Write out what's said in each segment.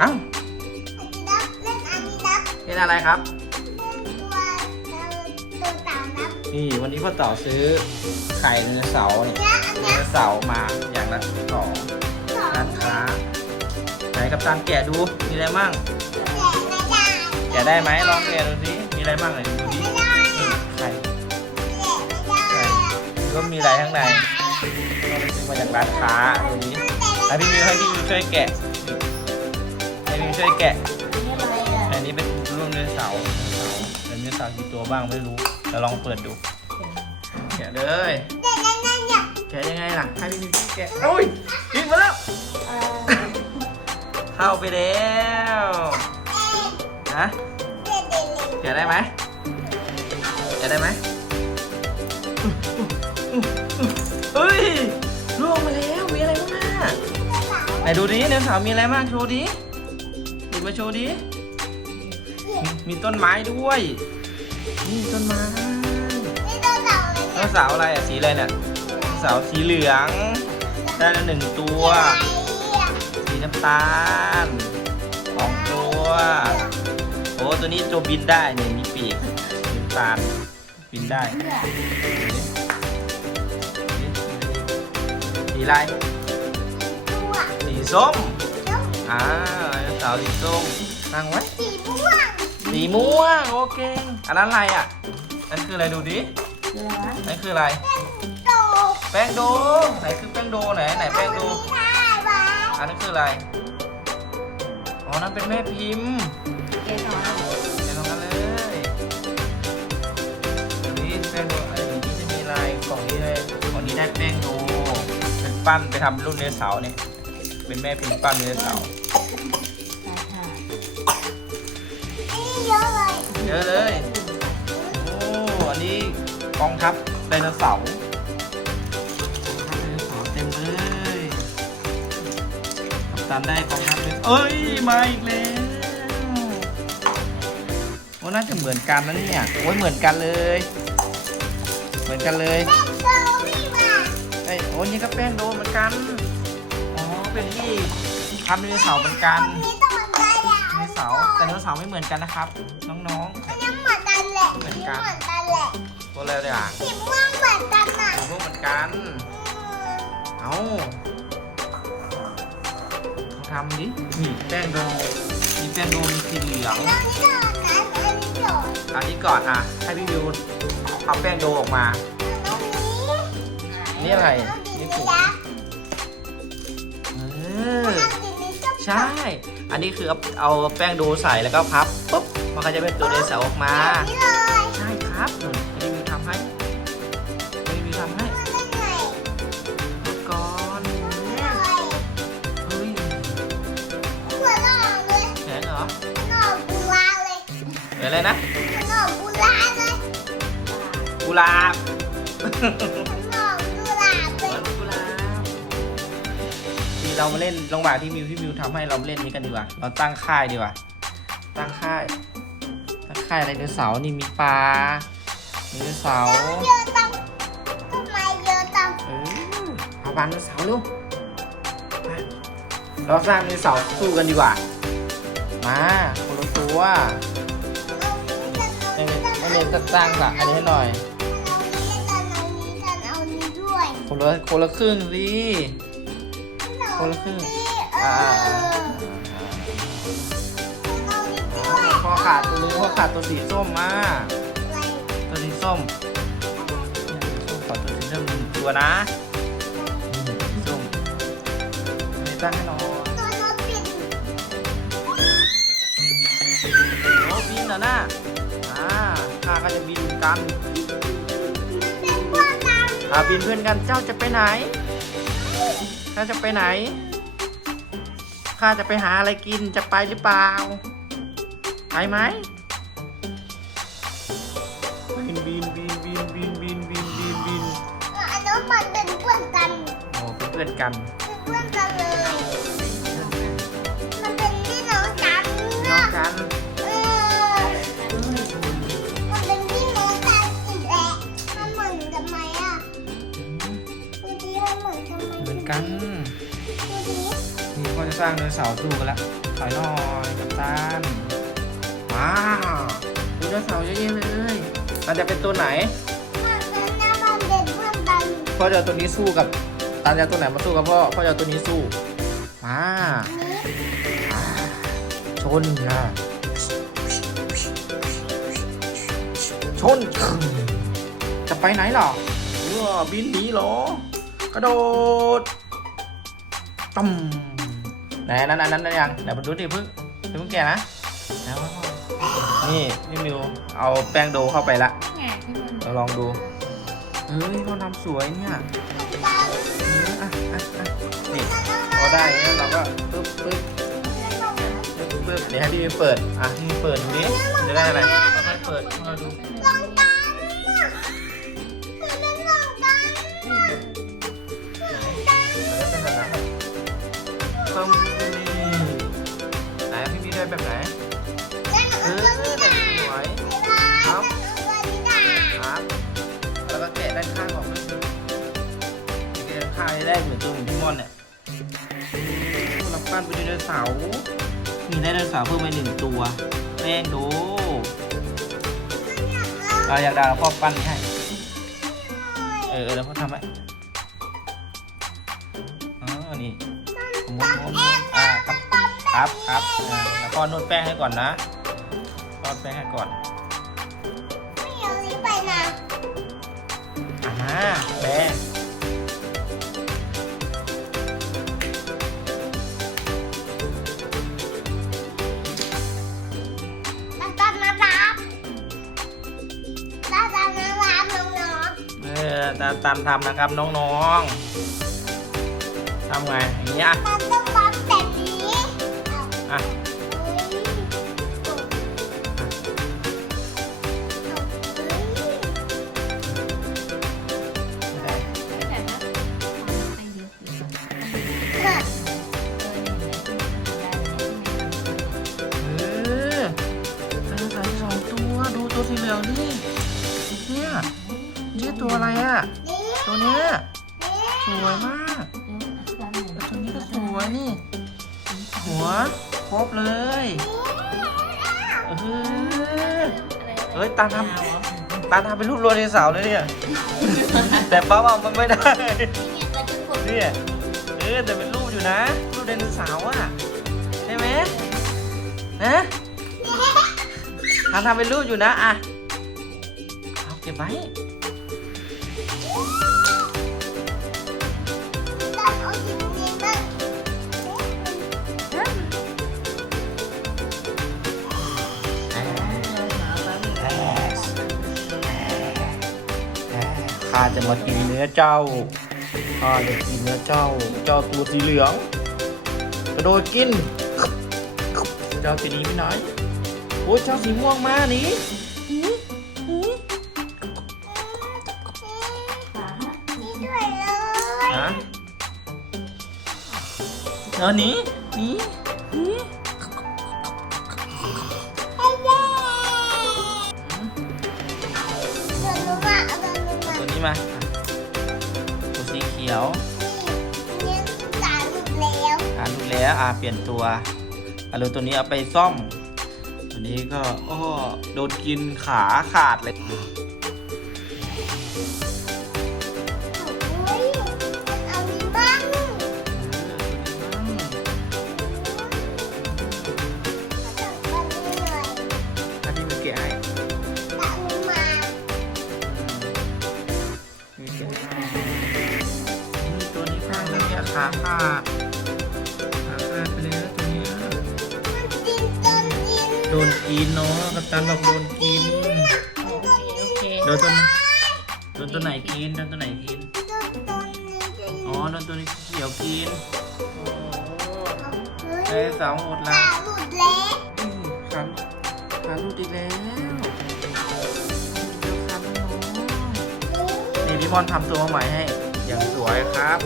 เอ้าอันนี้นับเล่นอันนี้นับเป็นอะไรครับตัวเราตัวเต่านับ นี่วันนี้พ่อต่อซื้อไข่ไดโนเสาร์นี่เนี่ยอันไดเนี้ยโนเสาร์มาอย่างละสองสองร้านค้าไหนกับตานแกะดูมีอะไรมั่งแกะไม่ได้แกะได้ไหมลองแกะดูสิมีอะไรมั่งเลยดูดิไม่ได้นี่ไข่แกะไม่ได้ก็มีอะไรข้างในก็ไปซื้อมาจากร้านค้าดูดิให้พี่มิวให้พี่มิวช่วยแกะให้พี่มิว ช่วยแกะอันนี้เป็นรุ่นไดโนเสาร์เป็นไดโนเสาร์กี่ตัวบ้างไม่รู้เราลองเปิดดู แกะเลยเด็กนั่นนั่นเนี่ยแกะยังไงล่ะให้พี่มิวแกะโอ้ยยิงมาแล้วเข้าไปแล้วฮะเด็กเด็กเด็กแกะได้ไหมแกะได้ไหมเฮ้ยล่วงมาแล้ว มีอะไรบ้างน่ะไหนดูดิไดโนเสาร์มีอะไรบ้างโชว์ดิหยิบ มาโชว์ดิมีมีต้นไม้ด้วย นี่ต้นไม้นี่ตัวเต่าเลยไดโนเสาร์อะไรอะสีอะไรเนี่ยไดโนเสาร์สีเหลือง ได้แล้วหนึ่งตัว สีน้ำตาลสองตัว โอ้ตัวนี้ตัวบินได้เนี่ยมีปีกสีน้ำตาลบินได้สีอะไรตัวสีส้มแล้วอ่า ไดโนเสาร์สีส้มตั้งไว้ สีม่วงสีม่วงโอเค อันนั้นอะไรอะ นั่นคืออะไรดูดินั่นคืออะไรโตแป้งโด ไหนคือแป้งโดไหนไหนแป้งโดท่าบ้าอันนั้นคืออะไร อ๋อ นั่นเป็นแม่พิมพ์เกสรเดี๋ยวตรงนั้นเลยอันนี้แป้งโดไอ้นี้จะมีลายกล่องนี้เลยกล่องนี้ได้แป้งโด เป็นปั้นไปทำรุ่นเนื้อเสาร์เนี่ย เป็นแม่พิมพ์ปั้นเนื้อเสาร์ เยอะเลย โอ้อันนี้กองทัพไดโนเสาร์เสาร์เต็มเลยตันได้กองทัพเลยเอ้ย มาอีกแล้วโอ้น่าจะเหมือนกันนะเนี่ยโอ้ยเหมือนกันเลย เหมือนกันเลยแป้งโตนี่มาไอ้ยโอ้ยนี่ก็แป้งโดนเหมือนกัน อ๋อ เป็นที่ทำไดโนเสาร์เหมือนกันาร์ไม่เหมือนกันนะครับ น้อง อันนี้เหมือนกันแหละเหมือนสีกัน เหมือนกันแหละๆ ตัวอะไรอย่างสีม่วงเหมือนกันน่ะสีม่วงเหมือนกัน เอาทำดินี่แป้งโดมีแป้งโดมีสีเหลือง แล้วนี่ก็อันนั้นอันนี้โดดอันนี้ก่อนอะ ให้พี่วิวเอาแป้งโดออกมา ตรงนี้นี่อะไรเอาดินี่นผูกยักษ์เออเอาดินนี้จุ๊บใช่ อันนี้คือเอาเอาแป้งโดใส่แล้วก็พับปุ๊บมันก็จะเป็นตัวเดซออกมาแบบนี้เลยใช่ครับหนุนให้พี่วิวทำให้ให้พี่วิวทำให้มันเป็นไงก่อนเลยเฮ้ยเหมือนหน่อเลยแข็งเหรอหน่อกุลาเลยเหมือนอะไรนะหน่อกุลาเลยกุหลาบ เรามาเล่นระหว่างที่มิวที่มิวทำให้เราเล่นนี้กันดีกว่า เราตั้งค่ายดีกว่า ตั้งค่าย ตั้งค่ายอะไรเดโนเสาร์นี่มีปลามีไดโนเสาร์เยอะจังทำไมเยอะจังเออเอาวางไดโนเสาร์ลูกมาเราสร้างไดโนเสาร์สู้กันดีกว่า มาคนละตัวเอานี้กันไม่เน้นสร้างละอันนี้ให้หน่อยเอานี้กันเอานี้กันเอานี้ด้วยคนละคนละครึ่งสิ คนละครึ่งอ่าเออ่าออ่าเอานี้ด้วยพอขาดตัวนึงพอขาดตัวสีส้มมาอะไรตัวสีส้มส้มขอตัวสีส้มหนึ่งตัวนะสีส้มไม่ตั้งให้หน่อยตัวรถปิดโอ้บินเหรอน่ะอ่าข้าก็จะบินเหมือนกันเป็นพวกกันอ่าบินเพื่อนกันเจ้าจะไปไหน เจ้าจะไปไหน ข้าจะไปหาอะไรกินจะไปหรือเปล่า ไปไหมบินบินบินบินบินบินบินบินบินอันนั้นมันเป็นเพื่อนกันโอ้เป็นเพื่อนกัน เป็นเพื่อนกันเลย มันเป็นพี่น้องกันน้องนะกัน กันมเหมือนกันดูดินี่เขาจะสร้างไดโนเสาร์สู้กันละถอยหน่อยกัปตันว้าวดูไดโนเสาเยอะแยะเลยมันจะเป็นตัวไหนพ่อจะเอตัวนี้สู้กับตาจะเอตัวไหนมาสู้กับพ่อพ่อจะเอตัวนี้สู้มาชนนะชนจะไปไหนหรอเออบินหนีหรอกระโดด ตั้มไหนนั้นนั้นนั้นยังไหนมาดูดิเพิ่งเพิ่งแกะนะแล้วนี่พี่มิวเอาแป้งโดเข้าไปละไงที่มันเราลองดูเฮ้ยเขาทำสวยเนี่ยเอออะอะอะนี่พอได้แล้วเราก็ปึ๊บปึ๊บปึ๊บปึ๊บเดี๋ยวให้พี่เปิดอะพี่เปิดดูดิจะได้อะไรค่อยๆเปิดให้เราดู กะด้านข้างจะได้เหมือนตัวเหมือนพี่ม่อนเนี่ยเราปั้นเป็นไดโนเสาร์มีไดโนเสาร์เพิ่มไปหนึ่งตัวแป้งโดเราอยากได้เราพ่อปั้นให้ เออเออแล้วพ่อทำไหมอ๋อนี่สมมติว่าอ่าครับครับครับอ่าแล้วพ่อนวดแป้งให้ก่อนนะนวดแป้งให้ก่อนไม่เอานี้ไปนะอ่าแป้ง ออตามตามทำนะครับน้องๆทำไงอย่างเงี้ยๆตาต้องรับแบบนี้เอาอะแต่ถ้าความเป็นยุคหรือเฮ้ยเออเนี่ยได้เออไดโนเสาร์สองตัวดูตัวสีเหลืองดิ ตัวเนี้ยนี่สวยมากเออแล้วตัวนี้ก็สวยนี่ หัวครบเลยเออเอ้ยตาทำตาทำเป็นรูปโรนีเสาร์เลยเนี่ย แต่ป้าว่ามันไม่ได้เนี่ยเออแต่เป็นรูปอยู่นะ รูปไดโนเสาร์อะใช่ไหมนะทำทำเป็นรูปอยู่นะอะเอาเก็บไว้ มากินเนื้อเจ้าข้าจะกินเนื้อเจ้า เจ้าตัวสีเหลือง กระโดดกิน เจ้าสีนี้ไปไหนโอ้ยเจ้าสีม่วงมาหนีหนีหนีนี่ด้วยเลยฮะเออหนีหนี ตัวสีเขียวนี่คือสารหลุดแล้วอ่ารู้แล้วอ่าเปลี่ยนตัวอ่ารู้ตัวนี้เอาไปซ่อม ตัวนี้ก็อ้อโดนกินขาขาดเลย ตันบอกโดนกินโอเคโดนตัวโดนตัวไหนกินโดนตัวไหนกินจนตรงนี้จะออ๋อโดนตัวนี้เขียวกินโอ้เฮ้ยไอ้สาวหมดละตาหลุดแล้วอืมขาขาหลุดอีกแล้วนี่พี่มอนทำตัวใหม่ให้ อย่างสวยครับ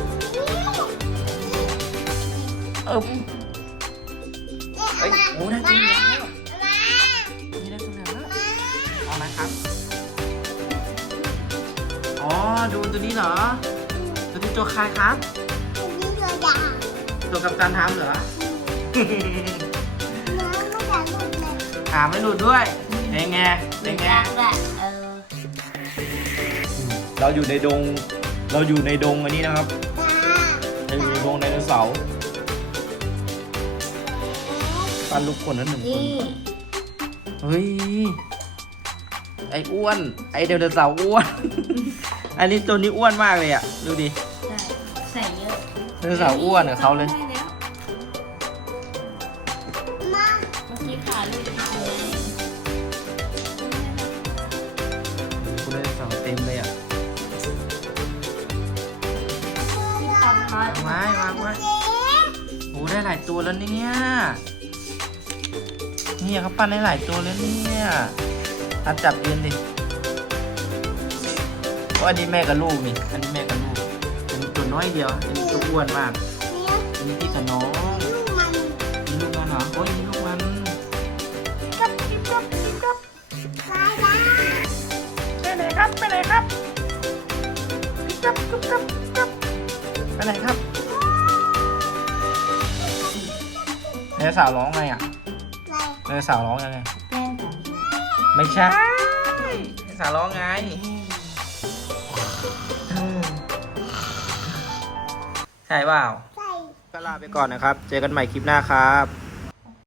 เออเอ้ยโอ้ได้ตัวเหลือง ดูตัวนี้เหรอ ตัวนี้ตัวใครครับ ตัวกัปตันทำเหรอขาไม่หลุดด้วยเป็นไงเป็นไงยากแหละเออเราอยู่ในดง เราอยู่ในดงอันนี้นะครับตาเราอยู่ในดงไดโนเสาร์ปั้นลูกคนนั้นหนึ่งคน นี่เฮ้ย ไอ้อ้วน ไอ้ไดโนเสาร์อ้วน อันนี้ตัวนี้อ้วนมากเลยอะ ดูดิใช่ใส่เยอะไดโนเสาร์อ้วนกับเขาเลยได้แล้วมาเมื่อกี้ขาลูกเลยคุณไดโนเสาร์เต็มเลยอะที่ทำพัดวางไว้วางไว้เจ๊โอ้ได้หลายตัวแล้วเนี่ย เนี่ยเขาปั้นได้หลายตัวแล้วเนี่ยถ้าจับยืนดิเพราะ อันนี้แม่กับลูกนี่ อันนี้แม่กับลูกอันนี้ตัวน้อยเดียว อันนี้ตัวอ้วนมาก เนี่ยอันนี้พี่กับน้องลูกมันมีลูกมันเหรอโอ้ยมีลูกมัน กับกิ๊บกับกิ๊บกับตายแล้วไปไหนครับ ไปไหนครับกุ๊บกุ๊บกุ๊บกุ๊บไปไหนครับเนื้อสาวร้องไงอะอะไรเนื้อสาวร้องยังไงแกล้งกันไม่ใช่เนื้อสาวร้องไง ช่เปล่าใส่ก็ลาไปก่อนนะครับ เจอกันใหม่คลิปหน้าครับ